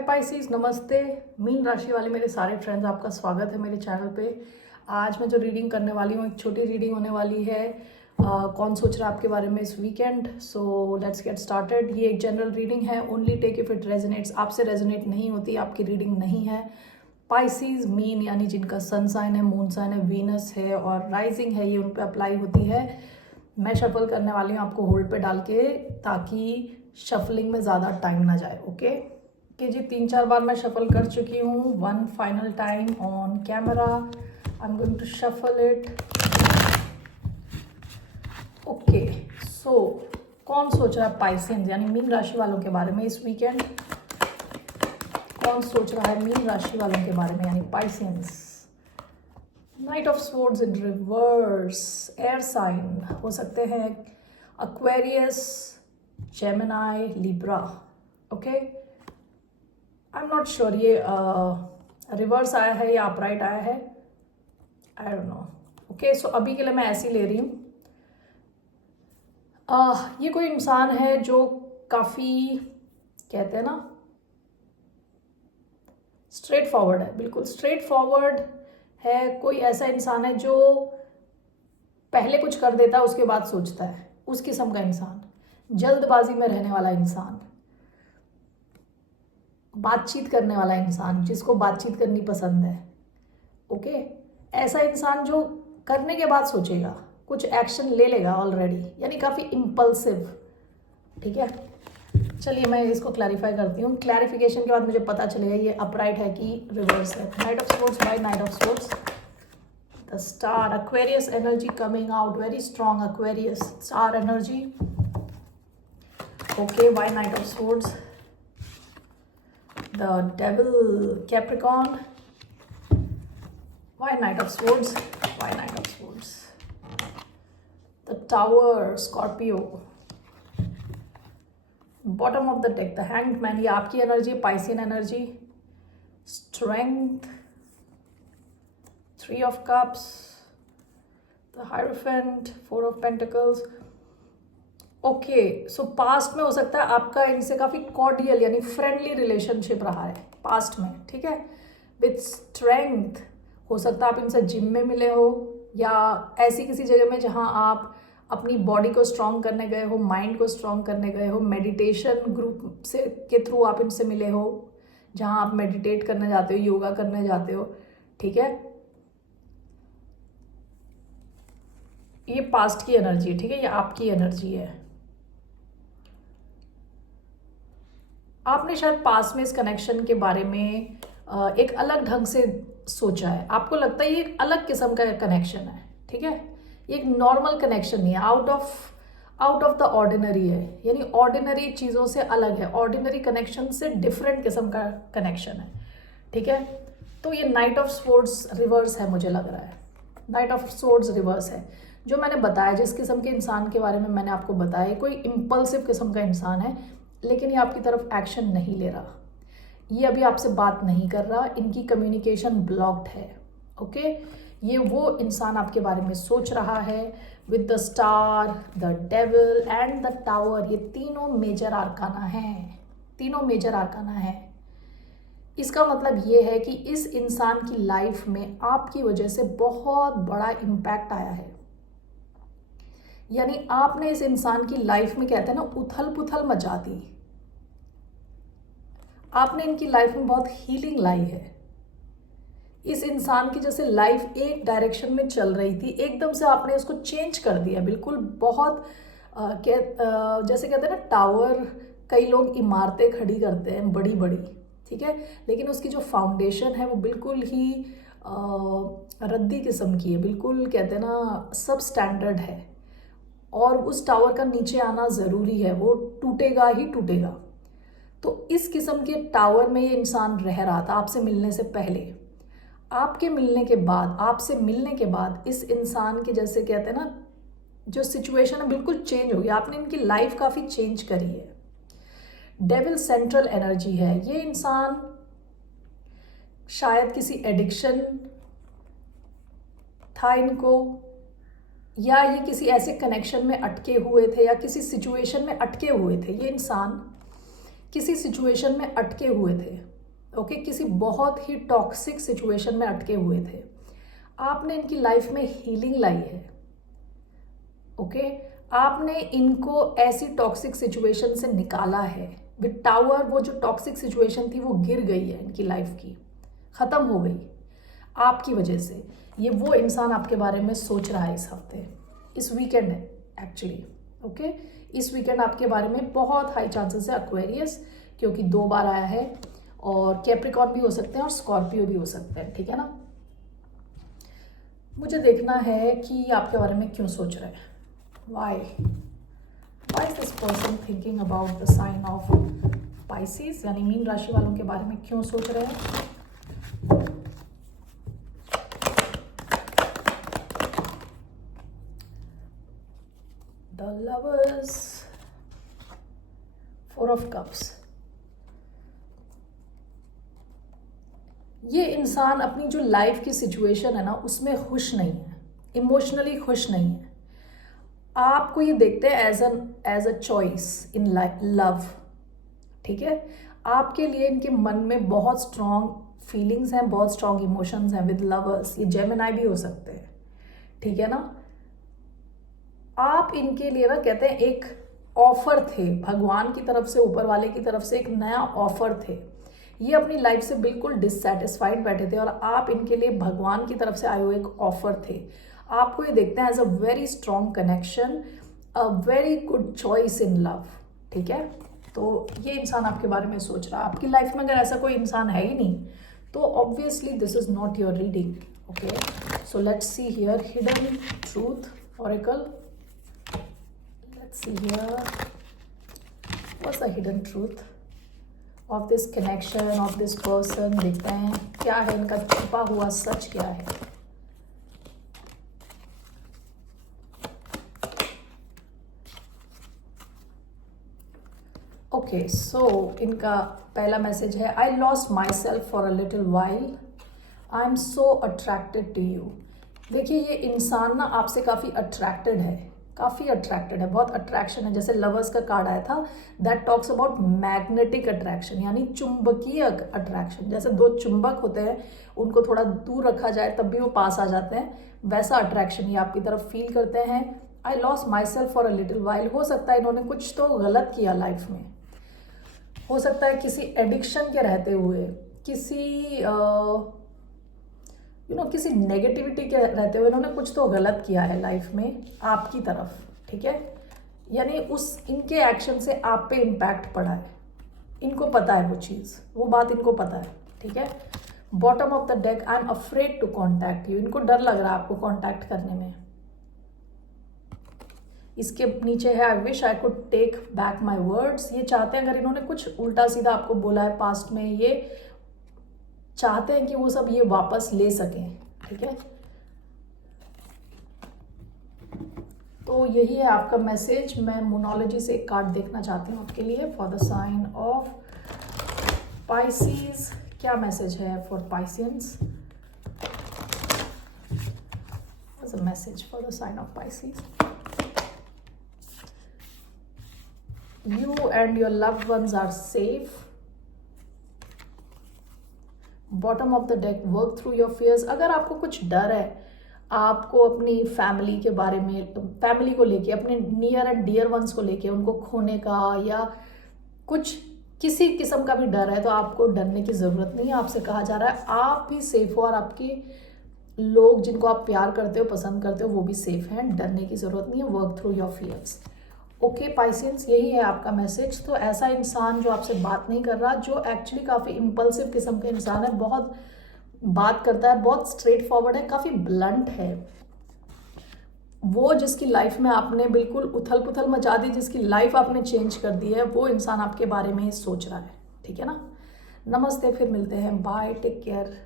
हाय Pisces, नमस्ते। Mean राशि वाले मेरे सारे फ्रेंड्स, आपका स्वागत है मेरे चैनल पे। आज मैं जो रीडिंग करने वाली हूँ, एक छोटी रीडिंग होने वाली है। कौन सोच रहा है आपके बारे में इस weekend. So let's get started. ये एक जनरल रीडिंग है, only take if it resonates. आपसे रेजोनेट नहीं होती, आपकी रीडिंग नहीं है। पाइसेस मीन यानी जिनका सन साइन है, मून साइन है, वीनस है और राइजिंग है, ये उन पर अप्लाई होती है। मैं शफल करने वाली हूँ आपको होल्ड पे डाल के, ताकि शफलिंग में ज़्यादा टाइम ना जाए। ओके जी, 3-4 बार मैं शफल कर चुकी हूँ। One final time on camera. I am going to shuffle it. Okay, so कौन सोच रहा है पाइसेंस यानी मीन राशि वालों के बारे में इस वीकेंड। कौन सोच रहा है मीन राशि वालों के बारे में यानी Pisces. Knight of swords in reverse. Air sign हो सकते हैं Aquarius, Gemini, Libra. Okay, I am not sure ये रिवर्स आया है या अपराइट आया है, I don't know. Okay, so अभी के लिए मैं ऐसी ले रही हूँ। ये कोई इंसान है जो काफ़ी, कहते हैं ना, स्ट्रेट फॉरवर्ड है। बिल्कुल स्ट्रेट फॉरवर्ड है। कोई ऐसा इंसान है जो पहले कुछ कर देता है, उसके बाद सोचता है, उस किस्म का इंसान। जल्दबाजी में रहने वाला इंसान, बातचीत करने वाला इंसान, जिसको बातचीत करनी पसंद है। ओके, ऐसा इंसान जो करने के बाद सोचेगा, कुछ एक्शन ले लेगा ऑलरेडी, यानी काफ़ी इम्पल्सिव। ठीक है, चलिए मैं इसको क्लैरिफाई करती हूँ। क्लैरिफिकेशन के बाद मुझे पता चलेगा ये अपराइट है कि रिवर्स है। Knight of swords by knight of swords, the star, Aquarius energy coming out, very strong Aquarius star energy. Okay, by knight of swords, the devil, Capricorn. Why knight of swords? Why knight of swords? The tower, Scorpio. Bottom of the deck, the hanged man. ये आपकी energy, Piscean energy. Strength, 3 of cups, the Hierophant, 4 of pentacles. Okay, so past में हो सकता है आपका इनसे काफ़ी cordial यानी फ्रेंडली रिलेशनशिप रहा है पास्ट में। ठीक है, विथ स्ट्रेंथ हो सकता है आप इनसे जिम में मिले हो, या ऐसी किसी जगह में जहां आप अपनी बॉडी को स्ट्रॉन्ग करने गए हो, माइंड को स्ट्रॉन्ग करने गए हो। मेडिटेशन ग्रुप से के थ्रू आप इनसे मिले हो, जहां आप मेडिटेट करने जाते हो, योगा करने जाते हो। ठीक है, ये पास्ट की एनर्जी है। ठीक है, ये आपकी एनर्जी है। आपने शायद पास में इस कनेक्शन के बारे में एक अलग ढंग से सोचा है। आपको लगता है ये एक अलग किस्म का कनेक्शन है। ठीक है, ये एक नॉर्मल कनेक्शन नहीं है, आउट ऑफ द ऑर्डिनरी है, यानी ऑर्डिनरी चीज़ों से अलग है, ऑर्डिनरी कनेक्शन से डिफरेंट किस्म का कनेक्शन है। ठीक है, तो ये नाइट ऑफ स्वॉर्ड्स रिवर्स है, मुझे लग रहा है नाइट ऑफ स्वॉर्ड्स रिवर्स है। जो मैंने बताया, जिस किस्म के इंसान के बारे में मैंने आपको बताया, कोई इम्पल्सिव किस्म का इंसान है, लेकिन ये आपकी तरफ एक्शन नहीं ले रहा, ये अभी आपसे बात नहीं कर रहा, इनकी कम्युनिकेशन ब्लॉक्ड है। ओके, ये वो इंसान आपके बारे में सोच रहा है। With the star, the devil and the tower, ये तीनों मेजर आर्काना हैं, तीनों मेजर आर्काना हैं। इसका मतलब ये है कि इस इंसान की लाइफ में आपकी वजह से बहुत बड़ा इम्पैक्ट आया है, यानी आपने इस इंसान की लाइफ में, कहते हैं ना, उथल पुथल मचा दी। आपने इनकी लाइफ में बहुत हीलिंग लाई है। इस इंसान की जैसे लाइफ एक डायरेक्शन में चल रही थी, एकदम से आपने उसको चेंज कर दिया बिल्कुल। बहुत जैसे कहते हैं ना, टावर, कई लोग इमारतें खड़ी करते हैं बड़ी बड़ी, ठीक है, लेकिन उसकी जो फाउंडेशन है वो बिल्कुल ही रद्दी किस्म की है, बिल्कुल कहते हैं ना सब स्टैंडर्ड है, और उस टावर का नीचे आना ज़रूरी है, वो टूटेगा ही टूटेगा। तो इस किस्म के टावर में ये इंसान रह रहा था आपसे मिलने से पहले। आपके मिलने के बाद, आपसे मिलने के बाद इस इंसान के, जैसे कहते हैं ना, जो सिचुएशन है बिल्कुल चेंज हो गया। आपने इनकी लाइफ काफ़ी चेंज करी है। डेविल सेंट्रल एनर्जी है। ये इंसान शायद किसी एडिक्शन था इनको, या ये किसी ऐसे कनेक्शन में अटके हुए थे, या किसी सिचुएशन में अटके हुए थे। ये इंसान किसी सिचुएशन में अटके हुए थे। ओके, किसी बहुत ही टॉक्सिक सिचुएशन में अटके हुए थे, आपने इनकी लाइफ में हीलिंग लाई है। ओके, आपने इनको ऐसी टॉक्सिक सिचुएशन से निकाला है। विद टावर वो जो टॉक्सिक सिचुएशन थी वो गिर गई है, इनकी लाइफ की ख़त्म हो गई आपकी वजह से। ये वो इंसान आपके बारे में सोच रहा है इस हफ्ते, इस वीकेंड है एक्चुअली। ओके, इस वीकेंड आपके बारे में बहुत हाई चांसेस है एक्वेरियस, क्योंकि 2 बार आया है, और कैप्रिकॉर्न भी हो सकते हैं और स्कॉर्पियो भी हो सकते हैं, ठीक है ना। मुझे देखना है कि आपके बारे में क्यों सोच रहे हैं। Why is this person thinking about the sign of Pisces, यानी मीन राशि वालों के बारे में क्यों सोच रहे हैं। The Lovers, 4 of Cups। ये इंसान अपनी जो लाइफ की सिचुएशन है ना उसमें खुश नहीं है, इमोशनली खुश नहीं है। आपको ये देखते हैं as a choice in love, ठीक है। आपके लिए इनके मन में बहुत स्ट्रॉन्ग फीलिंग्स हैं, बहुत स्ट्रॉन्ग इमोशंस हैं विद लवर्स। ये जेमिनाई भी हो सकते हैं, ठीक है ना। आप इनके लिए ना कहते हैं एक ऑफर थे भगवान की तरफ से, ऊपर वाले की तरफ से एक नया ऑफर थे। ये अपनी लाइफ से बिल्कुल डिससेटिस्फाइड बैठे थे और आप इनके लिए भगवान की तरफ से आए हुए एक ऑफर थे। आपको ये देखते हैं as a very strong connection, a very good choice in love, ठीक है। तो ये इंसान आपके बारे में सोच रहा है। आपकी लाइफ में अगर ऐसा कोई इंसान है ही नहीं तो obviously this is not your reading. Okay, so let's see here hidden truth oracle. Let's see here what's the hidden truth of this connection, of this person. देखते हैं क्या है इनका छुपा हुआ सच, क्या है। ओके, सो इनका पहला मैसेज है, I lost myself for a little while, I am so attracted to you. देखिए ये इंसान ना आपसे काफ़ी अट्रैक्टेड है, काफ़ी अट्रैक्टेड है, बहुत अट्रैक्शन है। जैसे लवर्स का कार्ड आया था, that talks about magnetic attraction, यानी चुंबकीय अट्रैक्शन। जैसे 2 चुंबक होते हैं, उनको थोड़ा दूर रखा जाए तब भी वो पास आ जाते हैं, वैसा अट्रैक्शन ये आपकी तरफ फील करते हैं। आई lost myself for a little while, हो सकता है इन्होंने कुछ तो गलत किया लाइफ में, हो सकता है किसी एडिक्शन के रहते हुए, किसी किसी नेगेटिविटी के रहते हुए इन्होंने कुछ तो गलत किया है लाइफ में आपकी तरफ, ठीक है। यानी इनके एक्शन से आप पे इम्पैक्ट पड़ा है, इनको पता है वो चीज़, वो बात इनको पता है, ठीक है। Bottom of the deck, I am afraid to contact you, इनको डर लग रहा है आपको कॉन्टैक्ट करने में। इसके नीचे है, I wish I could take back my words. ये चाहते हैं, अगर इन्होंने कुछ उल्टा सीधा आपको बोला है पास्ट में, ये चाहते हैं कि वो सब ये वापस ले सकें, ठीक है। तो यही है आपका मैसेज। मैं मोनोलॉजी से एक कार्ड देखना चाहती हूँ आपके लिए for the sign of Pisces. क्या मैसेज है for Pisceans? What's the message for the sign of Pisces? You and your loved ones are safe. Bottom of the deck, work through your fears. अगर आपको कुछ डर है, आपको अपनी family के बारे में, फैमिली को लेके, अपने नियर एंड डियर वंस को लेके, उनको खोने का या कुछ किसी किस्म का भी डर है, तो आपको डरने की ज़रूरत नहीं है। आपसे कहा जा रहा है आप भी सेफ हो और आपके लोग जिनको आप प्यार करते हो, पसंद करते हो, वो भी सेफ हैं। डरने की ज़रूरत नहीं है। Work through your fears. Okay Pisceans, यही है आपका मैसेज। तो ऐसा इंसान जो आपसे बात नहीं कर रहा, जो एक्चुअली काफ़ी इम्पल्सिव किस्म का इंसान है, बहुत बात करता है, बहुत स्ट्रेट फॉरवर्ड है, काफ़ी ब्लंट है, वो जिसकी लाइफ में आपने बिल्कुल उथल पुथल मचा दी, जिसकी लाइफ आपने चेंज कर दी है, वो इंसान आपके बारे में ही सोच रहा है, ठीक है ना। नमस्ते, फिर मिलते हैं, बाय, टेक केयर।